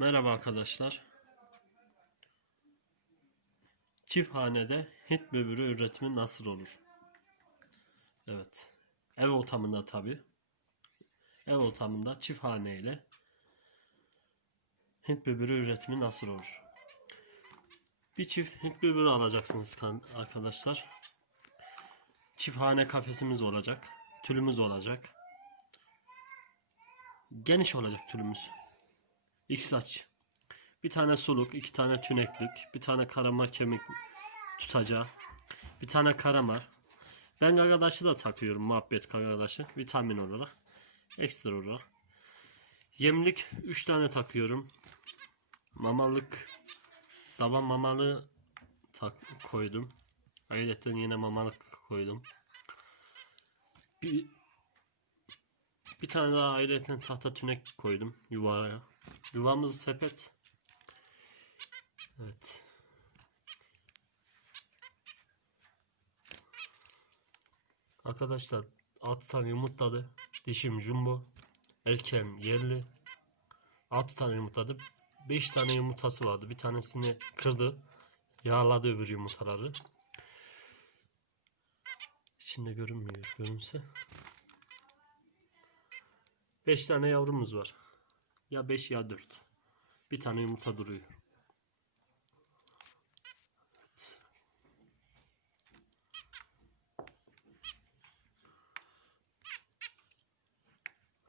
Merhaba arkadaşlar. Çift hanede Hint böbürü üretimi nasıl olur? Evet. Ev ortamında tabi. Ev ortamında çift hane ile Hint böbürü üretimi nasıl olur? Bir çift Hint böbürü alacaksınız arkadaşlar. Çift hane kafesimiz olacak. Tülümüz olacak. Geniş olacak tülümüz. İki saç. Bir tane suluk, iki tane tüneklik, bir tane karamar kemik tutacağı, bir tane karamar. Ben gagadaşı da takıyorum muhabbet gagadaşı vitamin olarak, ekstra olarak. Yemlik 3 tane takıyorum. Mamalık, daban mamalı tak koydum. Ayrıca yine mamalık koydum. Bir, bir tane daha ayrıca tahta tünek koydum yuvaya. Yuvamız sepet. Evet. Arkadaşlar 6 tane yumurtladı. Dişim jumbo. Erkeğim yerli. 6 tane yumurtladı. 5 tane yumurtası vardı. Bir tanesini kırdı. Yağladı öbür yumurtaları. İçinde görünmüyor. Görünse. 5 tane yavrumuz var. Ya 5 ya 4. Bir tane yumurta duruyor.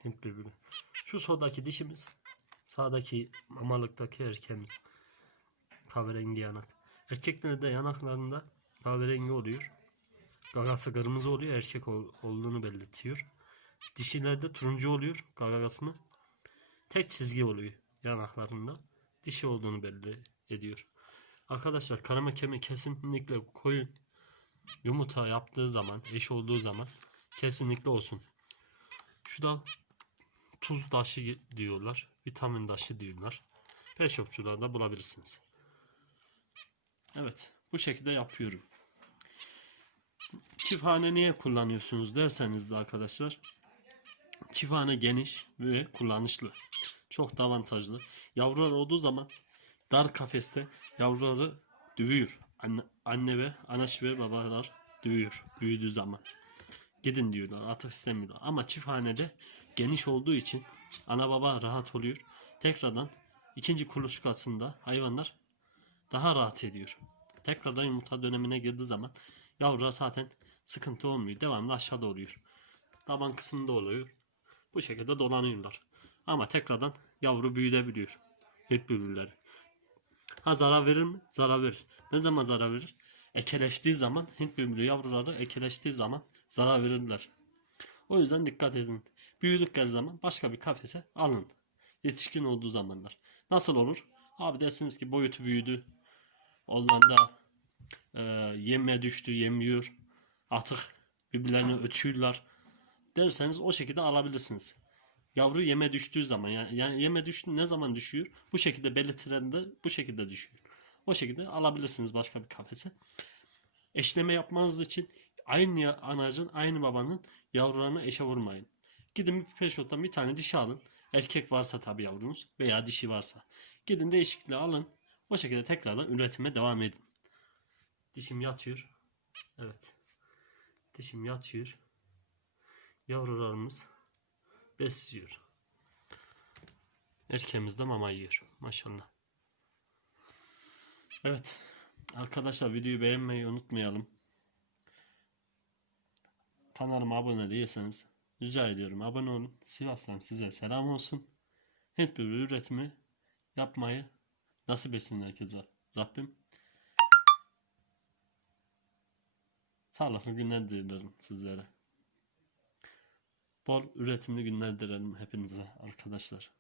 Hint bülbülü. Şu soldaki dişimiz. Sağdaki mamalıktaki erkeğimiz. Kahverengi yanak. Erkeklerde yanaklarında kahverengi oluyor. Gagası kırmızı oluyor. Erkek ol- olduğunu belirtiyor. Dişilerde turuncu oluyor. Gaga kısmı tek çizgi oluyor yanaklarında. Dişi olduğunu belli ediyor. Arkadaşlar karama kemiği kesinlikle koyun. Yumurta yaptığı zaman, eş olduğu zaman kesinlikle olsun. Şu da tuz taşı diyorlar. Vitamin taşı diyorlar. Pet shopçularda bulabilirsiniz. Evet. Bu şekilde yapıyorum. Çifthane niye kullanıyorsunuz derseniz de arkadaşlar. Çifthane geniş ve kullanışlı. Çok da avantajlı. Yavrular olduğu zaman dar kafeste yavruları dövüyor. Anne, anne ve anaş ve babalar dövüyor büyüdüğü zaman. Gidin diyorlar artık istemiyorlar. Ama çifthanede geniş olduğu için ana baba rahat oluyor. Tekrardan ikinci kuluçkasında hayvanlar daha rahat ediyor. Tekrardan yumurta dönemine girdiği zaman yavrular zaten sıkıntı olmuyor. Devamlı aşağıda oluyor. Taban kısmında oluyor. Bu şekilde dolanıyorlar. Ama tekrardan yavru büyütebiliyor. Hep bülbülleri. Ha zarar verir mi? Zarar verir. Ne zaman zarar verir? Ekeleştiği zaman Hint bülbülü yavruları ekeleştiği zaman zarar verirler. O yüzden dikkat edin. Büyüdükleri zaman başka bir kafese alın. Yetişkin olduğu zamanlar. Nasıl olur? Abi dersiniz ki boyutu büyüdü. Ondan e, yeme düştü, yemiyor. Artık birbirlerini ötüyorlar. Derseniz o şekilde alabilirsiniz. Yavru yeme düştüğü zaman yani, yeme düştü ne zaman düşüyor? Bu şekilde belirtilen de bu şekilde düşüyor. O şekilde alabilirsiniz başka bir kafese. Eşleme yapmanız için aynı anacın aynı babanın yavrularını eşe vurmayın. Gidin bir peşottan bir tane dişi alın. Erkek varsa tabii yavrunuz veya dişi varsa. Gidin değişikliği alın. O şekilde tekrardan üretime devam edin. Dişim yatıyor. Evet. Dişim yatıyor. Yavrularımız besliyor. Erkeğimiz de mama yiyor. Maşallah. Evet. Arkadaşlar videoyu beğenmeyi unutmayalım. Kanalıma abone değilseniz rica ediyorum abone olun. Sivas'tan size selam olsun. Hep bir üretimi yapmayı nasip etsin herkese. Rabbim sağlıklı günler diliyorum sizlere. Bol üretimli günler dilerim hepinize arkadaşlar.